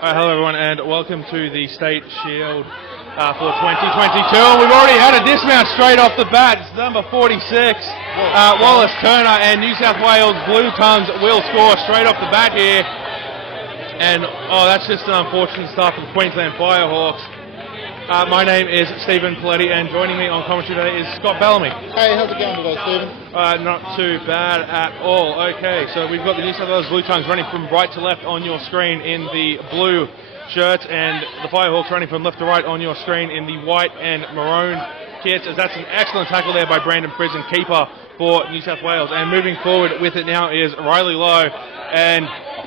Hello everyone and welcome to the State Shield for 2022. And we've already had a dismount straight off the bat. It's number 46, Wallace Turner, and New South Wales Bluetongues will score straight off the bat here. And that's just an unfortunate start for the Queensland Firehawks. My name is Stephen Paletti, and joining me on commentary today is Scott Bellamy. Hey, how's it going today, Stephen? Not too bad at all. Okay, so we've got the New South Wales Bluetongues running from right to left on your screen in the blue shirts, and the Firehawks running from left to right on your screen in the white and maroon kits. As that's an excellent tackle there by Brandon Prison, keeper for New South Wales. And moving forward with it now is Riley Lowe, and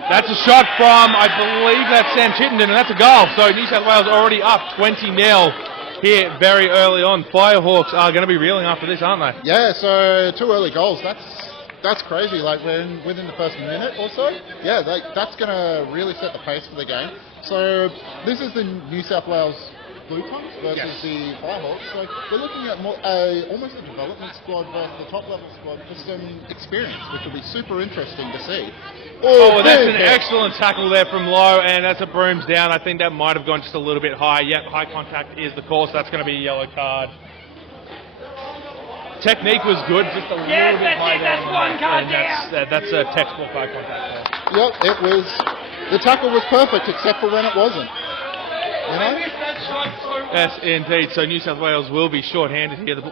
that's a shot from, I believe that's Sam Chittenden, and that's a goal. So New South Wales already up 20-0 here very early on. Firehawks are going to be reeling after this, aren't they? Yeah, so 2 early goals. That's crazy. Like within the first minute or so. Yeah, that's going to really set the pace for the game. So this is the New South Wales Bluetongues versus the Firehawks. So we're looking at almost a development squad versus the top level squad for some experience, which will be super interesting to see. That's an excellent tackle there from Lowe, and that's a brooms down. I think that might have gone just a little bit high. Yep, high contact is the call, so that's going to be a yellow card. Technique was good, just a little bit high there. That's one card that's a textbook high contact there. Yep, it was. The tackle was perfect, except for when it wasn't. You know? Yes, indeed. So New South Wales will be short-handed here. The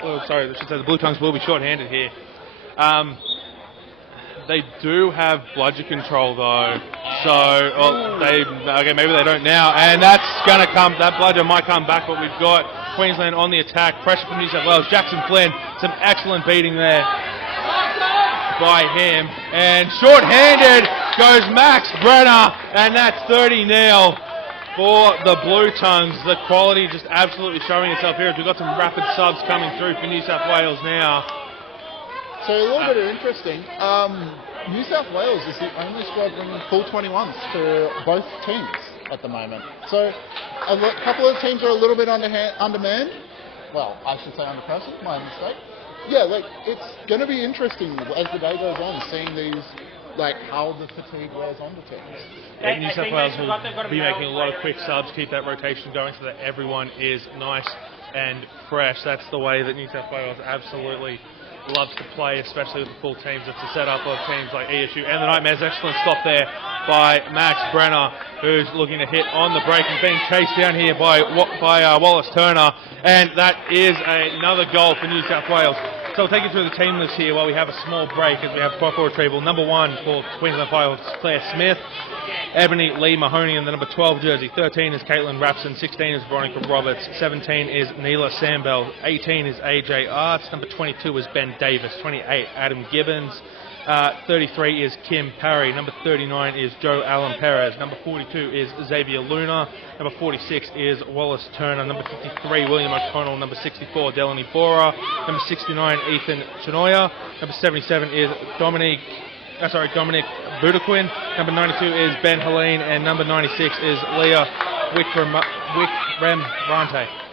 Bluetongues will be short-handed here. They do have bludger control though, so maybe they don't now, and that's gonna come. That bludger might come back, but we've got Queensland on the attack. Pressure from New South Wales. Jackson Flynn, some excellent beating there by him, and short-handed goes Max Brenner, and that's 30-0 for the Bluetongues. The quality just absolutely showing itself here. We've got some rapid subs coming through for New South Wales now. So a little bit interesting. New South Wales is the only squad running full 21s for both teams at the moment. So a couple of teams are a little bit undermanned. Well, I should say underpersoned, my mistake. Yeah, it's going to be interesting as the day goes on, seeing these, how the fatigue wears on the teams. New South Wales will be making a lot of quick subs, keep that rotation going so that everyone is nice and fresh. That's the way that New South Wales absolutely loves to play, especially with the full teams. It's a setup of teams like ESU and the Nightmares. Excellent stop there by Max Brenner, who's looking to hit on the break and being chased down here by Wallace Turner, and that is another goal for New South Wales. So we'll take you through the team list here while we have a small break as we have proper retrieval. Number 1 for Queensland Firehawks, Claire Smith. Ebony Lee Mahoney in the number 12 jersey. 13 is Caitlin Rapson. 16 is Veronica Roberts. 17 is Neela Sambell. 18 is AJ Arts. Number 22 is Ben Davis. 28, Adam Gibbons. 33 is Kim Parry. Number 39 is Joe Allen Perez. Number 42 is Xavier Luna. Number 46 is Wallace Turner. Number 53, William O'Connell. Number 64, Delaney Bora. Number 69, Ethan Chenoya. Number 77 is Dominic Budaquin. Number 92 is Ben Helene, and number 96 is Leah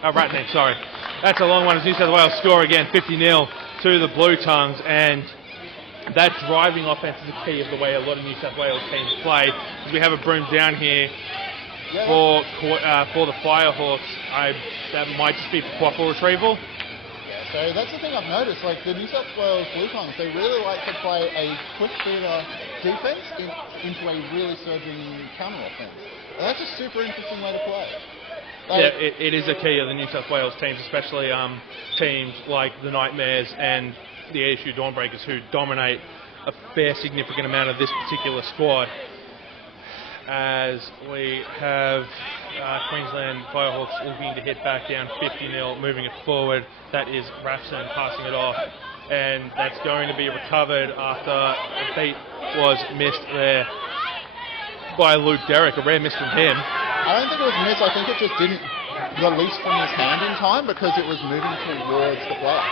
Ratney. Sorry, that's a long one. As New South Wales score again, 50-0 to the Bluetongues, and that driving offense is the key of the way a lot of New South Wales teams play. We have a broom down here for the Firehawks. That might just be for proper retrieval. So that's the thing I've noticed, the New South Wales Bluetongues, they really like to play a quick feeder defence into a really surging counter offence. And that's a super interesting way to play. It is a key of the New South Wales teams, especially teams like the Nightmares and the ESU Dawnbreakers, who dominate a fair significant amount of this particular squad. As we have Queensland Firehawks looking to hit back down 50-0, moving it forward. That is Rapson passing it off, and that's going to be recovered after a beat was missed there by Luke Derrick, a rare miss from him. I don't think it was a miss, I think it just didn't release from his hand in time because it was moving towards the player.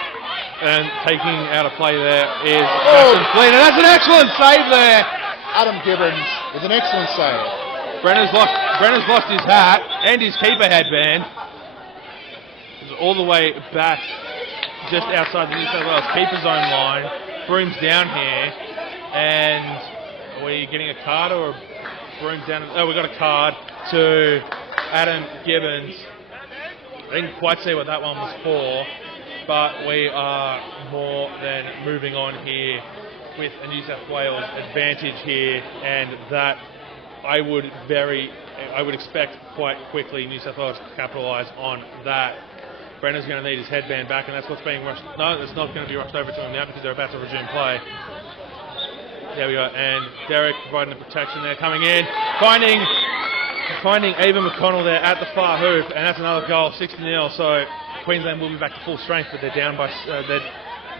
And taking out a play there is Jackson Flynn, and that's an excellent save there. Adam Gibbons with an excellent save. Brenner's lost his hat and his keeper headband. He's all the way back just outside the New South Wales keeper zone line. Broom's down here, and are we getting a card or a broom down? Oh, we got a card. to Adam Gibbons. I didn't quite see what that one was for, but we are more than moving on here with a New South Wales advantage here, and that I would expect quite quickly New South Wales to capitalise on that. Brenner's going to need his headband back, and that's what's being rushed. No, it's not going to be rushed over to him now because they're about to resume play. There we go, and Derek providing the protection there, coming in, finding Ava McConnell there at the far hoop, and that's another goal, 6-0. So Queensland will be back to full strength, but they're down by.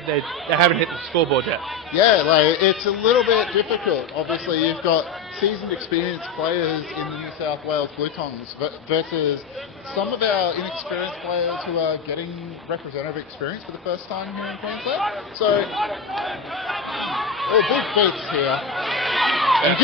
They haven't hit the scoreboard yet. Yeah, like it's a little bit difficult. Obviously, you've got seasoned, experienced players in the New South Wales Bluetongues versus some of our inexperienced players who are getting representative experience for the first time here in Queensland. So, big beats here. And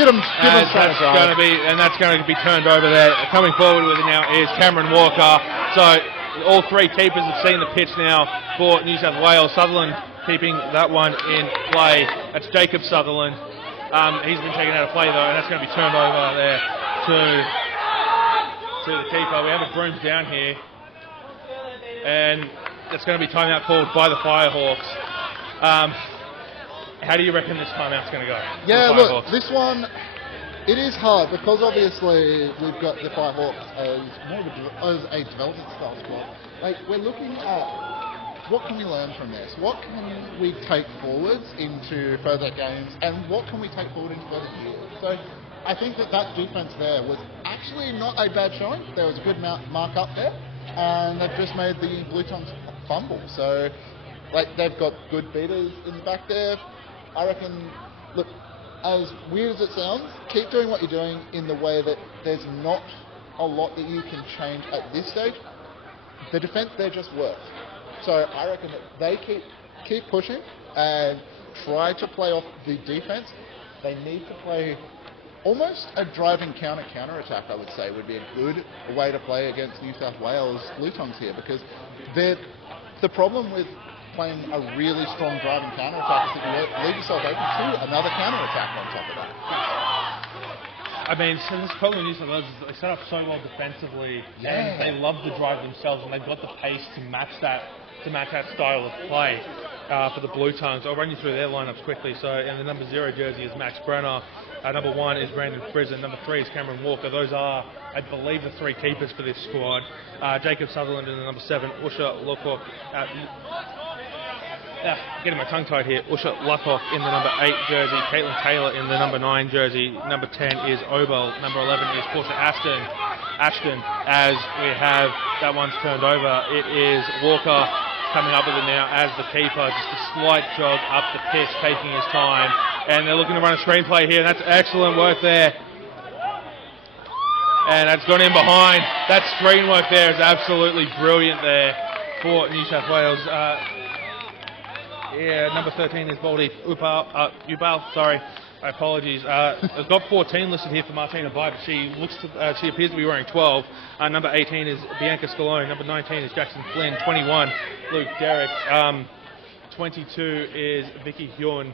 that's going to be turned over there. Coming forward with it now is Cameron Walker. So all three keepers have seen the pitch now for New South Wales. Sutherland keeping that one in play. That's Jacob Sutherland. He's been taken out of play though, and that's going to be turned over there to the keeper. We have a brooms down here, and it's going to be timeout called by the Firehawks. How do you reckon this timeout's going to go? Yeah, look, this one, it is hard because obviously we've got the Firehawks as a development style squad. Like, we're looking at what can we learn from this? What can we take forwards into further games, and what can we take forward into further years? So I think that defense there was actually not a bad showing. There was a good mark up there, and they've just made the Bluetongues fumble. So, like, they've got good beaters in the back there. I reckon, look, as weird as it sounds, keep doing what you're doing in the way that there's not a lot that you can change at this stage. The defence there just works. So I reckon that they keep pushing and try to play off the defence. They need to play almost a driving counter attack, I would say, would be a good way to play against New South Wales Bluetongues here, because the problem with playing a really strong driving counter attack is that you leave yourself open to another counter attack on top of that. I mean, so this problem with New South Wales is they set up so well defensively, and they love to drive themselves, and they've got the pace to match that style of play for the Bluetongues. I'll run you through their lineups quickly. So in the number 0 jersey is Max Brenner. Number 1 is Brandon Frison. Number 3 is Cameron Walker. Those are, I believe, the 3 keepers for this squad. Jacob Sutherland in the number 7. Usha Lukoc. Getting my tongue tied here. Usha Lukoc in the number 8 jersey. Caitlin Taylor in the number 9 jersey. Number 10 is Obel. Number 11 is Portia Ashton, as we have that one's turned over. It is Walker coming up with it now as the keeper. Just a slight jog up the pitch, taking his time. And they're looking to run a screenplay here, and that's excellent work there. And that's gone in behind. That screen work there is absolutely brilliant there for New South Wales. Number 13 is Baldy Ubal, sorry. My apologies. I've got 14 listed here for Martina Bai, but she appears to be wearing 12. Number 18 is Bianca Scalone. Number 19 is Jackson Flynn. 21, Luke Derrick. 22 is Vicky Hyun.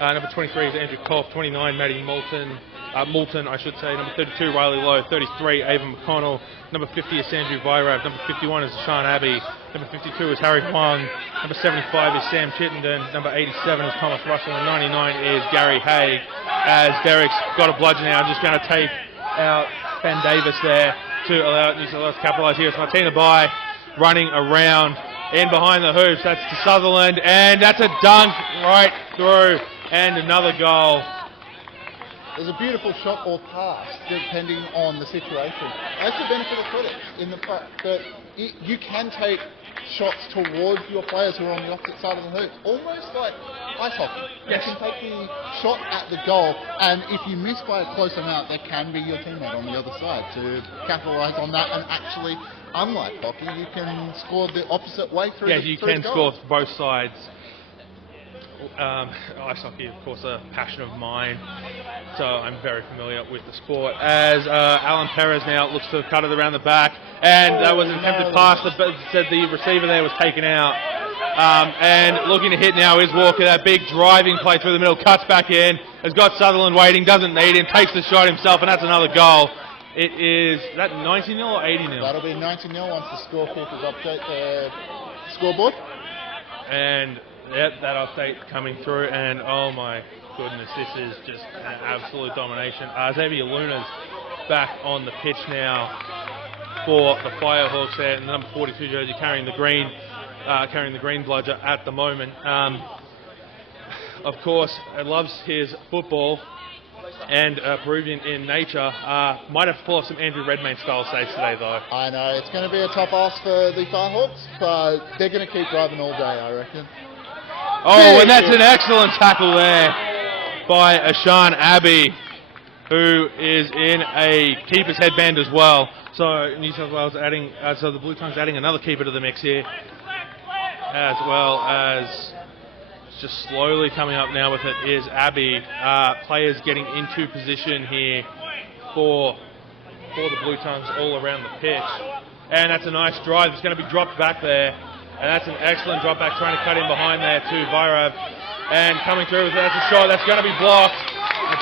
Number 23 is Andrew Koff. 29, Maddie Moulton, I should say. Number 32, Riley Lowe. 33, Ava McConnell. Number 50 is Sandru Vairab. Number 51 is Sean Abbey. Number 52 is Harry Huang. Number 75 is Sam Chittenden. Number 87 is Thomas Russell. And 99 is Gary Haig. As Derek's got a bludgeon now, I'm just going to take out Ben Davis there to allow New South Wales to capitalise here. It's Martina Bai running around in behind the hoops. That's to Sutherland, and that's a dunk right through, and another goal. There's a beautiful shot or pass, depending on the situation. That's the benefit of credit, in the fact that you can take shots towards your players who are on the opposite side of the hoop, almost like ice hockey. Yes. You can take the shot at the goal, and if you miss by a close amount, there can be your teammate on the other side to capitalise on that. And actually, unlike hockey, you can score the opposite way through. Yeah, you can score both sides. Ice hockey, of course, a passion of mine, so I'm very familiar with the sport. As Alan Perez now looks to cut it around the back, and that was an attempted pass. The receiver there was taken out. And looking to hit now is Walker. That big driving play through the middle, cuts back in, has got Sutherland waiting, doesn't need him, takes the shot himself, and that's another goal. It is that 90-0 or 80-0? That'll be 90-0 once the scorekeepers update their scoreboard. And yep, that update coming through, and oh my goodness, this is just an absolute domination. Xavier Luna's back on the pitch now for the Firehawks there, and the number 42 jersey carrying the green bludger at the moment. Of course, loves his football and Peruvian in nature. Might have to pull off some Andrew Redmayne style saves today, though. I know, it's going to be a tough ask for the Firehawks, but they're going to keep driving all day, I reckon. Oh, and that's an excellent tackle there by Ashan Abbey, who is in a keeper's headband as well. So New South Wales adding, so the Bluetongues adding another keeper to the mix here, as well as just slowly coming up now with it is Abbey. Players getting into position here for the Bluetongues all around the pitch, and that's a nice drive. It's going to be dropped back there, and that's an excellent drop back, trying to cut in behind there to Vairav, and coming through with that's a shot that's going to be blocked.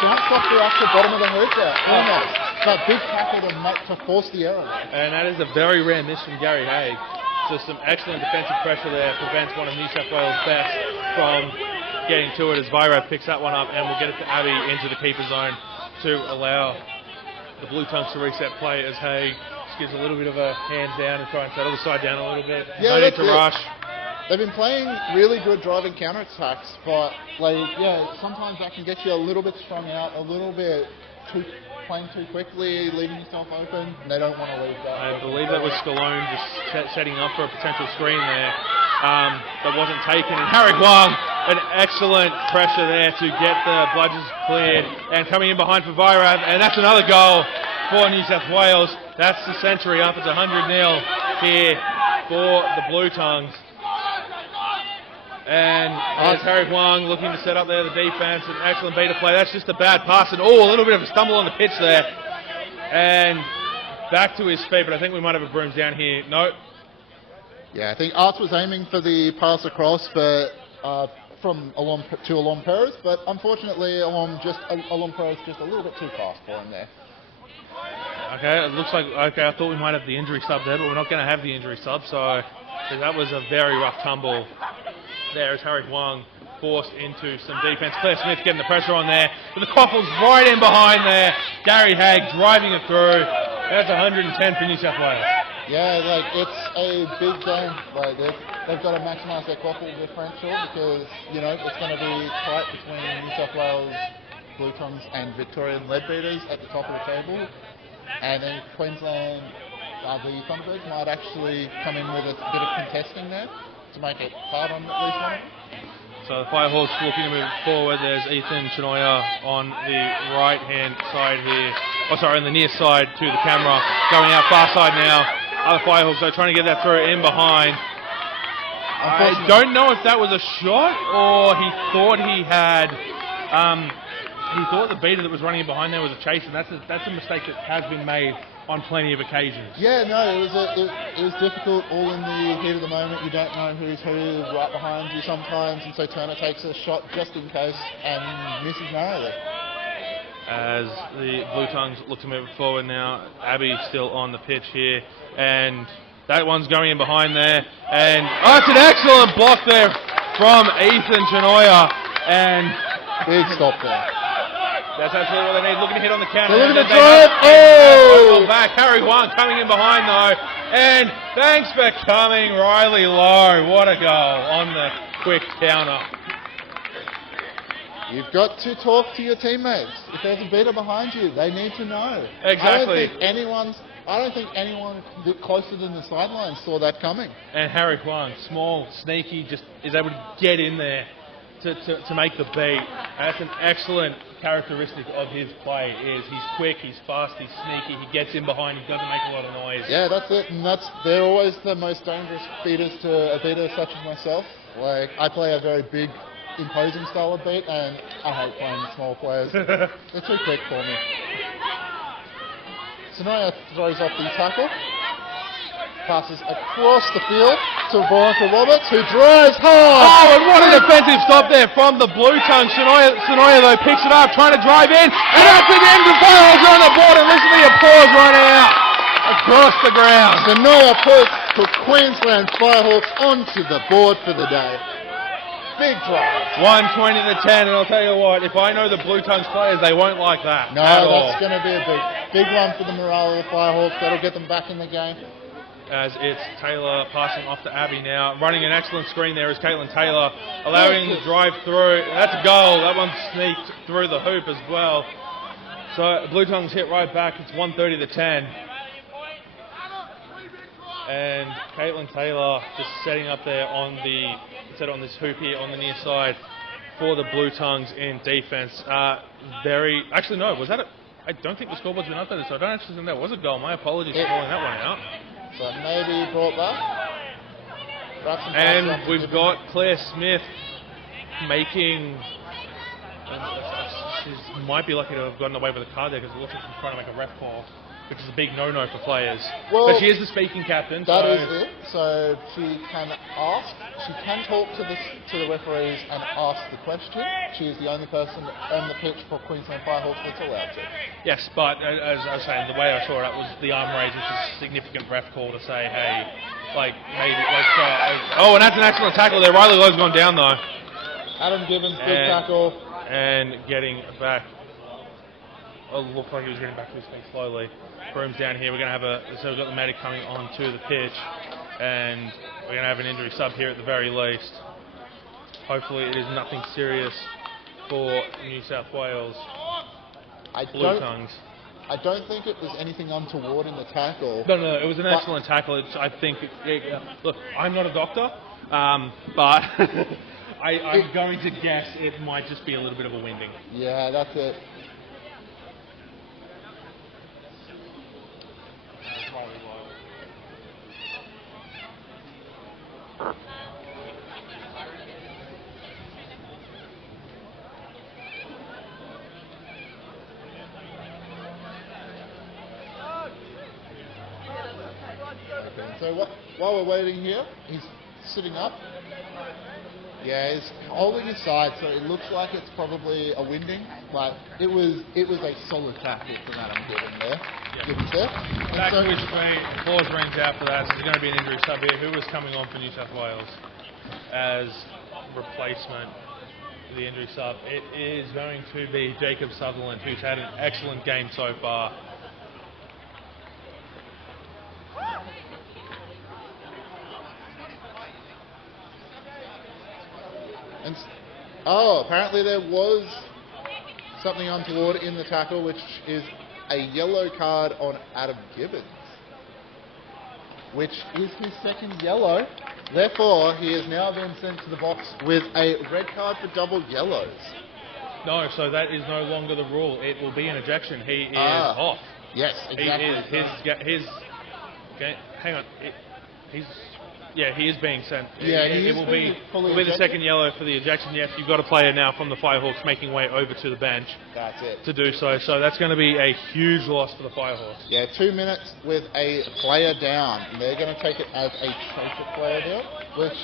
Don't stop the actual bottom of the hoop there. Almost. That big tackle to force the error. And that is a very rare miss from Gary Haig. So some excellent defensive pressure there prevents one of New South Wales' best from getting to it as Vairav picks that one up, and we'll get it to Abbey into the keeper zone to allow the Bluetongues to reset play as Haig just gives a little bit of a hand down and try and settle the side down a little bit. Yeah, no need to rush. They've been playing really good driving counterattacks, but sometimes that can get you a little bit strung out, a little bit playing too quickly, leaving yourself open, and they don't want to leave that. I believe that was Stallone just setting up for a potential screen there that wasn't taken. And Harry Huang, an excellent pressure there to get the bludgers cleared, and coming in behind for Vairav, and that's another goal for New South Wales. That's the century up. It's 100-0 here for the Bluetongues. And there's Harry Huang looking to set up there the defense. An excellent beat of play. That's just a bad pass. And a little bit of a stumble on the pitch there. And back to his feet, but I think we might have a brooms down here. No. Yeah, I think Arts was aiming for the pass across, but from Alon to Alon Perez, but unfortunately Alon Perez just a little bit too fast for him there. Okay, it looks like, I thought we might have the injury sub there, but we're not going to have the injury sub, so that was a very rough tumble. There is Harry Huang forced into some defence. Claire Smith getting the pressure on there. But the Coffles right in behind there. Gary Haig driving it through. That's 110 for New South Wales. Yeah, it's a big game. They've got to maximise their Coffle differential because, it's going to be tight between New South Wales Bluetongues and Victorian Leadbeaters at the top of the table. And then Queensland, the Thunderbirds might actually come in with a bit of contesting there to make it hard on at least one of them. So the Firehawks looking to move forward. There's Ethan Chenoya on the right-hand side here. On the near side to the camera. Going out far side now. Other Firehawks are trying to get that through in behind. I don't know if that was a shot or he thought he had... he thought the beater that was running in behind there was a chase, and that's a mistake that has been made on plenty of occasions. Yeah, no, it was difficult all in the heat of the moment. You don't know who's who right behind you sometimes, and so Turner takes a shot just in case and misses narrowly. As the Bluetongues look to move forward now, Abbey still on the pitch here, and that one's going in behind there, and it's an excellent block there from Ethan Chenoya, and big stop there. That's absolutely what they need. Looking to hit on the counter. Look at the drive. Oh! Back. Harry Huang coming in behind though. And thanks for coming, Riley Lowe. What a goal on the quick counter. You've got to talk to your teammates. If there's a beater behind you, they need to know. Exactly. I don't think anyone closer than the sidelines saw that coming. And Harry Huang, small, sneaky, just is able to get in there to make the beat. That's an excellent characteristic of his play. Is he's quick, he's fast, he's sneaky, he gets in behind, he doesn't make a lot of noise. Yeah, that's it, and they're always the most dangerous beaters to a beater such as myself. I play a very big, imposing style of beat, and I hate playing small players. They're too quick for me. Sonoya throws off the tackle. Passes across the field to Veronica Roberts, who drives hard. Oh, and what a defensive stop there from the Bluetongues. Sonoya, though, picks it up, trying to drive in. And that's the end. The Firehawks are on the board, and listen to the applause running out across the ground. Sonoya puts the Queensland Firehawks onto the board for the day. Big drive. 120 to 10, and I'll tell you what, if I know the Bluetongues players, they won't like that. No, that's going to be a big one for the morale of the Firehawks. That'll get them back in the game. As it's Taylor passing off to Abby now. Running an excellent screen there is Caitlin Taylor, allowing the drive through. That's a goal. That one sneaked through the hoop as well. So Bluetongues hit right back. It's 130 to 10. And Caitlin Taylor just setting up there on this hoop here on the near side for the Bluetongues in defense. Actually, no, was that I don't think the scoreboard's been updated, so I don't actually think that was a goal. My apologies for calling that one out. So maybe brought back. And we've got Claire Smith making. She might be lucky to have gotten away with a card there because it looks like she's trying to make a ref call, which is a big no-no for players. Well, but she is the speaking captain. That is it. So she can talk to the referees and ask the question. She is the only person on the pitch for Queensland Firehawks that's allowed to. Yes, but as I was saying, the way I saw it was the arm raise, which is a significant ref call to say, hey, and that's an excellent tackle there. Riley Lowe's gone down though. Adam Gibbons, good tackle. And getting back. Oh, looked like he was getting back to his feet slowly. Broom's down here. We're going to have so we've got the medic coming onto the pitch, and we're going to have an injury sub here at the very least. Hopefully it is nothing serious for New South Wales Bluetongues. I don't think it was anything untoward in the tackle. No, it was an excellent tackle. I think, look, I'm not a doctor, but I'm going to guess it might just be a little bit of a winding. Yeah, that's it. So while we're waiting here, he's sitting up. Yeah, he's holding his side, so it looks like it's probably a winding, but it was a solid tackle from Adam Gibbons there. Back to his feet, applause rings out for that. So there's going to be an injury sub here. Who was coming on for New South Wales as replacement for the injury sub? It is going to be Jacob Sutherland, who's had an excellent game so far. And apparently there was something untoward in the tackle, which is a yellow card on Adam Gibbons, which is his second yellow. Therefore, he has now been sent to the box with a red card for double yellows. No, so that is no longer the rule. It will be an ejection. He is off. Yes, exactly. He is being sent. Yeah, it will be the second yellow for the ejection. Yes, you've got a player now from the Firehawks making way over to the bench. That's it. To do so. So that's going to be a huge loss for the Firehawks. Yeah, 2 minutes with a player down. They're going to take it as a chaser player down, which,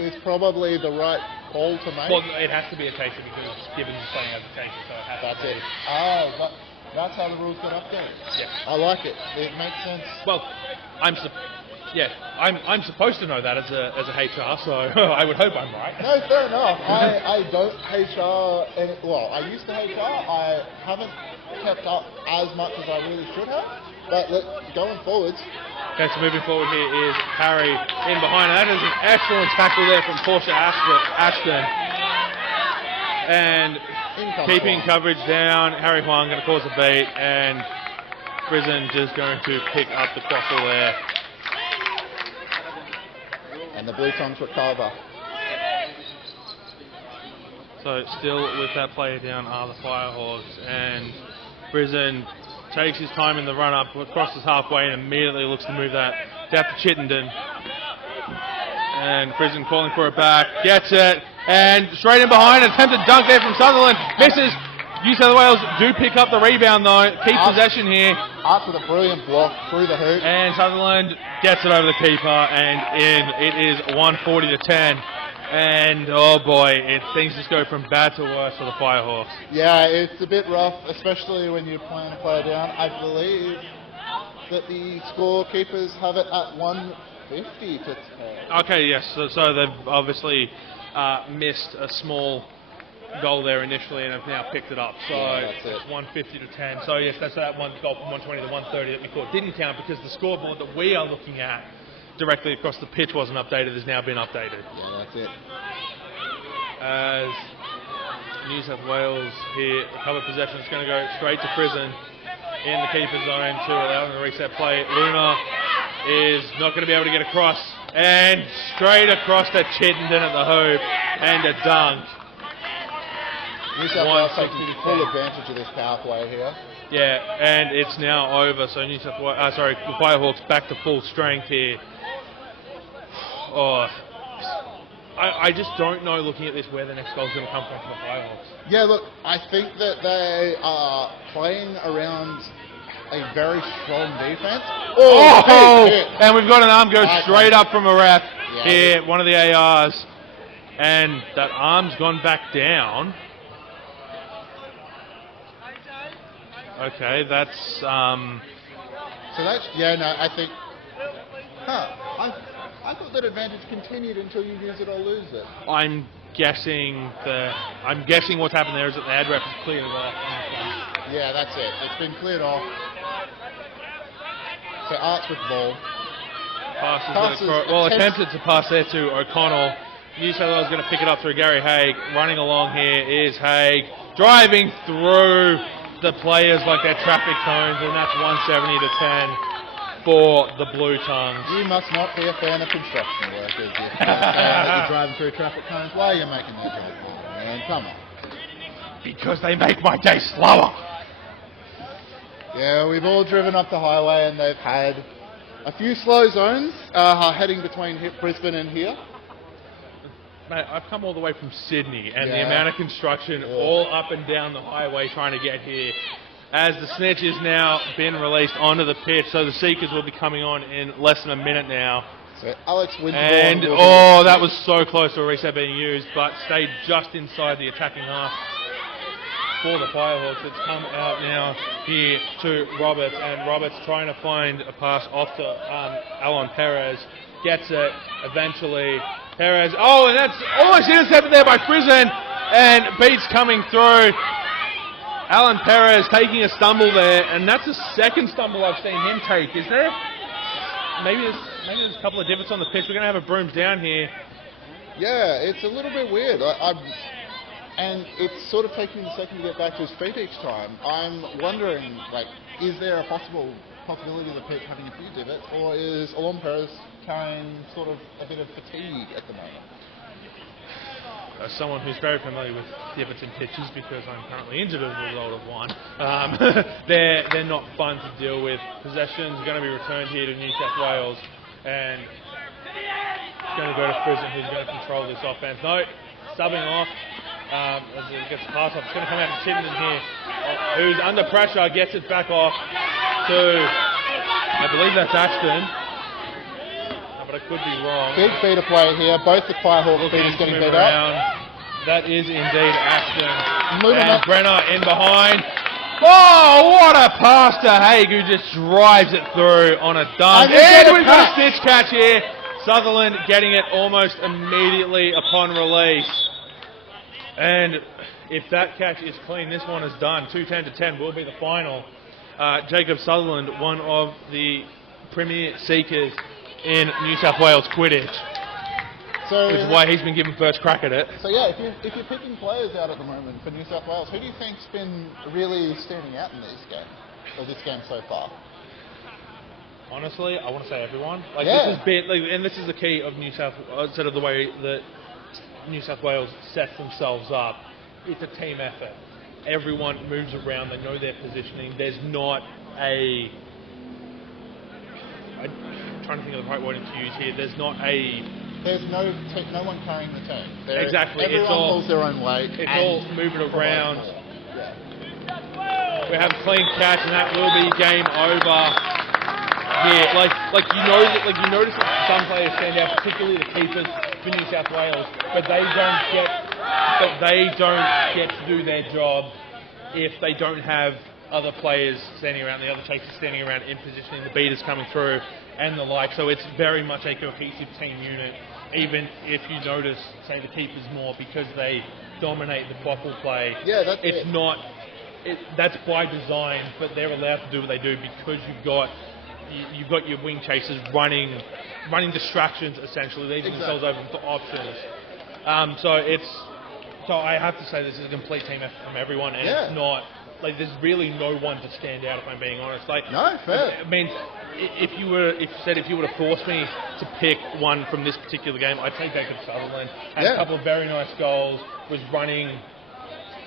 is probably the right call to make. Well, it has to be a chaser because Gibbons is playing as a chaser, so it has That's to be. it. That's how the rules got updated. Yeah. I like it. It makes sense. Well, I'm supposed to know that as a HR, so I would hope I'm right. No, fair enough. I don't HR. I used to HR. I haven't kept up as much as I really should have. But going forwards. Okay, so moving forward here is Harry in behind. And that is an excellent tackle there from Portia Ashton. And keeping coverage down. Harry Huang going to cause a beat, and Prison just going to pick up the quaffle there. And the Bluetongues recover. So still with that player down are the Firehawks, and Prison takes his time in the run-up, crosses halfway, and immediately looks to move that down to Chittenden. And Prison calling for it back, gets it, and straight in behind, attempted dunk there from Sutherland, misses. New South Wales do pick up the rebound though, keep possession here. Arts with a brilliant block through the hoop. And Sutherland gets it over the keeper and in. It is 140 to 10. And oh boy, things just go from bad to worse for the Firehawks. Yeah, it's a bit rough, especially when you're playing a player down. I believe that the scorekeepers have it at 150 to 10. Okay, yes. So they've obviously missed a small goal there initially and have now picked it up. So that's it. it's 150 to 10. So yes, that's that one goal from 120 to 130 that we thought didn't count because the scoreboard that we are looking at directly across the pitch wasn't updated, has now been updated. Yeah, that's it. As New South Wales here, recover possession, it's going to go straight to prison in the keeper zone to allow them to reset play. Luna is not going to be able to get across, and straight across to Chittenden at the hoop, and a dunk. New South Wales taking full advantage of this power play here. Yeah, and it's now over, so New South Wales, the Firehawks back to full strength here. Oh, I just don't know, looking at this, where the next goal is going to come from for the Firehawks. Yeah, look, I think that they are playing around a very strong defense. Oh, and we've got an arm go straight up from a ref here, one of the ARs, and that arm's gone back down. Okay, that's So that's I think. I thought that advantage continued until you use it or lose it. I'm guessing what's happened there is that the ad ref has cleared it off. Yeah, that's it. It's been cleared off. So Arts with the ball. Attempted to pass there to O'Connell. New South Wales going to pick it up through Gary Haig. Running along here is Haig, driving through the players like they're traffic cones, and that's 170 to 10 for the Bluetongues. You must not be a fan of construction workers if you're driving through traffic cones. Why are you making that joke, man? Come on. Because they make my day slower. Yeah, we've all driven up the highway and they've had a few slow zones heading between Brisbane and here. Mate, I've come all the way from Sydney, and the amount of construction all up and down the highway trying to get here. As the snitch has now been released onto the pitch, so the Seekers will be coming on in less than a minute now. So Alex wins and that was so close to a reset being used, but stayed just inside the attacking half for the Firehawks. It's come out now here to Roberts, and Roberts trying to find a pass off to Alan Perez. Gets it eventually. Perez, and that's almost intercepted there by Prison, and Beats coming through. Alan Perez taking a stumble there, and that's the second stumble I've seen him take. Is there? Maybe there's a couple of divots on the pitch. We're going to have a brooms down here. Yeah, it's a little bit weird. And it's sort of taking him a second to get back to his feet each time. I'm wondering, is there a possibility of the pitch having a few divots, or is Alon Perez carrying sort of a bit of fatigue at the moment? As someone who's very familiar with divots and pitches, because I'm currently injured as a result of one, they're not fun to deal with. Possession's going to be returned here to New South Wales, and it's going to go to Prison, who's going to control this offense. No, subbing off as it gets a pass off. It's going to come out to Chittenden here, who's under pressure, gets it back off to, I believe that's Ashton. But I could be wrong. Big feeder play here. Both the Firehawks feeders getting beat up. That is indeed Ashton. And Brenner in behind. Oh, what a pass to Haig, who just drives it through on a dunk. And we've got a stitch catch here. Sutherland getting it almost immediately upon release. And if that catch is clean, this one is done. 2-10 to 10 will be the final. Jacob Sutherland, one of the premier seekers in New South Wales Quidditch, which is why he's been given first crack at it. So yeah, if you're picking players out at the moment for New South Wales, who do you think's been really standing out in this game so far? Honestly, I want to say everyone. This is the key of New South, sort of the way that New South Wales sets themselves up. It's a team effort. Everyone moves around. They know their positioning. There's not a I'm trying to think of the right wording to use here. There's no one carrying the team. Exactly. Everyone pulls their own weight. It's all moving around. we have a clean catch, and that will be game over here. Like you notice that some players stand out, particularly the keepers for New South Wales, but they don't get to do their job if they don't have other players standing around, the other chasers standing around in positioning, the beaters coming through, and the like. So it's very much a cohesive team unit, even if you notice, say, the keepers more because they dominate the bobble play. Yeah, that's it's it. not. That's by design, but they're allowed to do what they do because you've got your wing chasers running distractions essentially, leaving themselves open for options. So I have to say this is a complete team effort from everyone, and it's not like there's really no one to stand out. If I'm being honest, No, fair. I mean, if you were to force me to pick one from this particular game, I'd take Jacob Sutherland. Had a couple of very nice goals. Was running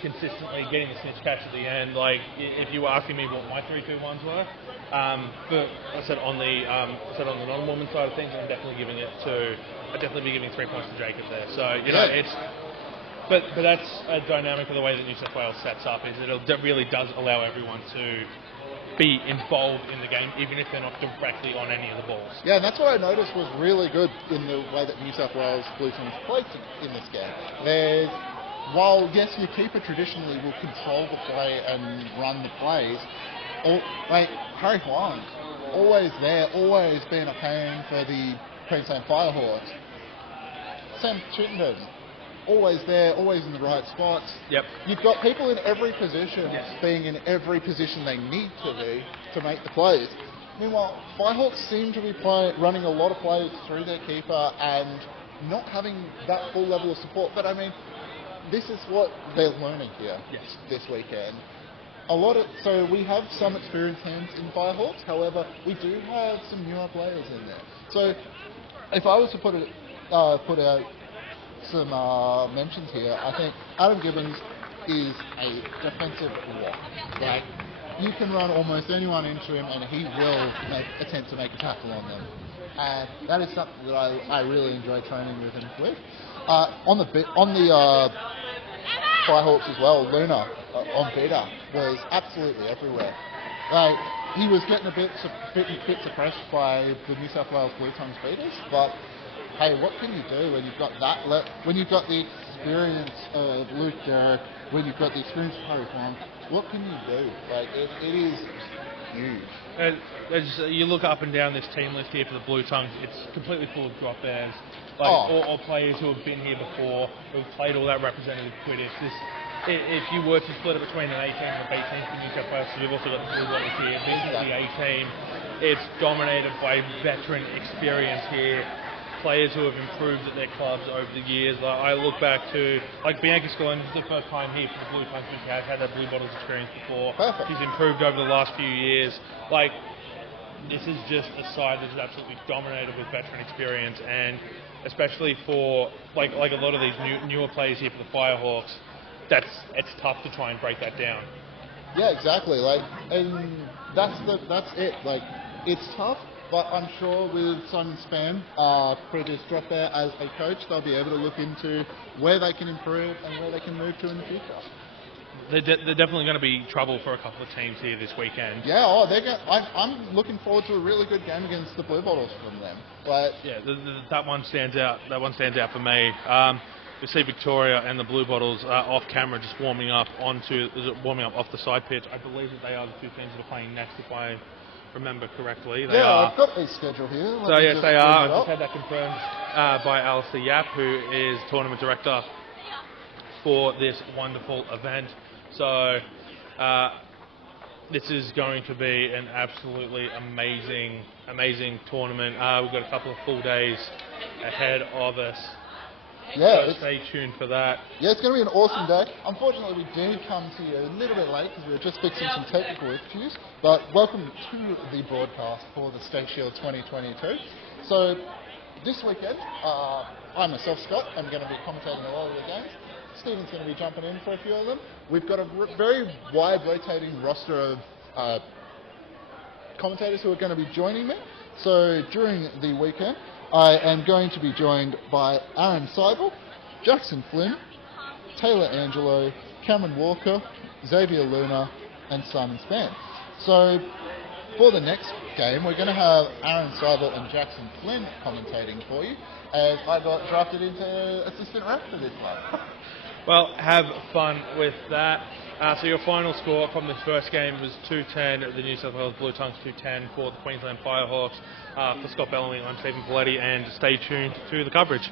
consistently, getting the snitch catch at the end. Like, if you were asking me what my 3-2-1s were, but I said on the non-woman side of things, I'd definitely be giving 3 points to Jacob there. So it's. But that's a dynamic of the way that New South Wales sets up. Is it really does allow everyone to be involved in the game, even if they're not directly on any of the balls. Yeah, and that's what I noticed was really good in the way that New South Wales Bluetongues played in this game. While yes, your keeper traditionally will control the play and run the plays, like Harry Huang, always there, always been a pain for the Queensland Firehawks. Sam Chittenden, always there, always in the right spots. Yep. You've got people in every position being in every position they need to be to make the plays. Meanwhile, Firehawks seem to be running a lot of plays through their keeper and not having that full level of support. But I mean, this is what they're learning here this weekend. So we have some experienced hands in Firehawks, however, we do have some newer players in there. So if I was to put out some mentions here, I think Adam Gibbons is a defensive lock. Like, you can run almost anyone into him and he will attempt to make a tackle on them. And that is something that I really enjoy training with him with. On the Firehawks as well, Luna on beater was absolutely everywhere. Like, he was getting a bit suppressed by the New South Wales Bluetongues beaters, but hey, what can you do when you've got when you've got the experience of Luke Derrick, when you've got the experience of Harry Huang, what can you do? Like, it is huge. As you look up and down this team list here for the Bluetongues, it's completely full of drop bears. Or players who have been here before, who've played all that representative Quidditch. If you were to split it between an A team and a B team for New South Wales, so you've also got the Blue Bottles here. This is the A team. It's dominated by veteran experience here. Players who have improved at their clubs over the years. I look back to, Bianca Scollin, this is the first time here for the Bluetongues. He's had that Blue Bottles experience before. Perfect. He's improved over the last few years. This is just a side that's absolutely dominated with veteran experience, and especially for a lot of these newer players here for the Firehawks, it's tough to try and break that down. Yeah, exactly. And that's it. It's tough, but I'm sure with Simon Spann, previous drop there as a coach, they'll be able to look into where they can improve and where they can move to in the future. They're definitely going to be trouble for a couple of teams here this weekend. Yeah, I'm looking forward to a really good game against the Blue Bottles from them. That one stands out. That one stands out for me. You see Victoria and the Blue Bottles off camera, just warming up off the side pitch. I believe that they are the two teams that are playing next, if I remember correctly. They are. I've got a schedule here. So yes, they are. I've just had that confirmed by Alistair Yap, who is tournament director for this wonderful event. So this is going to be an absolutely amazing tournament. We've got a couple of full days ahead of us. Yeah, so stay tuned for that. Yeah, it's going to be an awesome day. Unfortunately, we did come to you a little bit late because we were just fixing some technical issues. But welcome to the broadcast for the State Shield 2022. So this weekend, I myself, Scott, am going to be commentating a lot of the games. Stephen's going to be jumping in for a few of them. We've got a very wide rotating roster of commentators who are going to be joining me. So during the weekend, I am going to be joined by Aaron Seibel, Jackson Flynn, Taylor Angelo, Cameron Walker, Xavier Luna, and Simon Spann. So for the next game, we're going to have Aaron Seibel and Jackson Flynn commentating for you, as I got drafted into assistant ref for this one. Well, have fun with that. So your final score from the first game was 2-10, the New South Wales Bluetongues 2-10 for the Queensland Firehawks. For Scott Bellamy, I'm Stephen Paletti, and stay tuned to the coverage.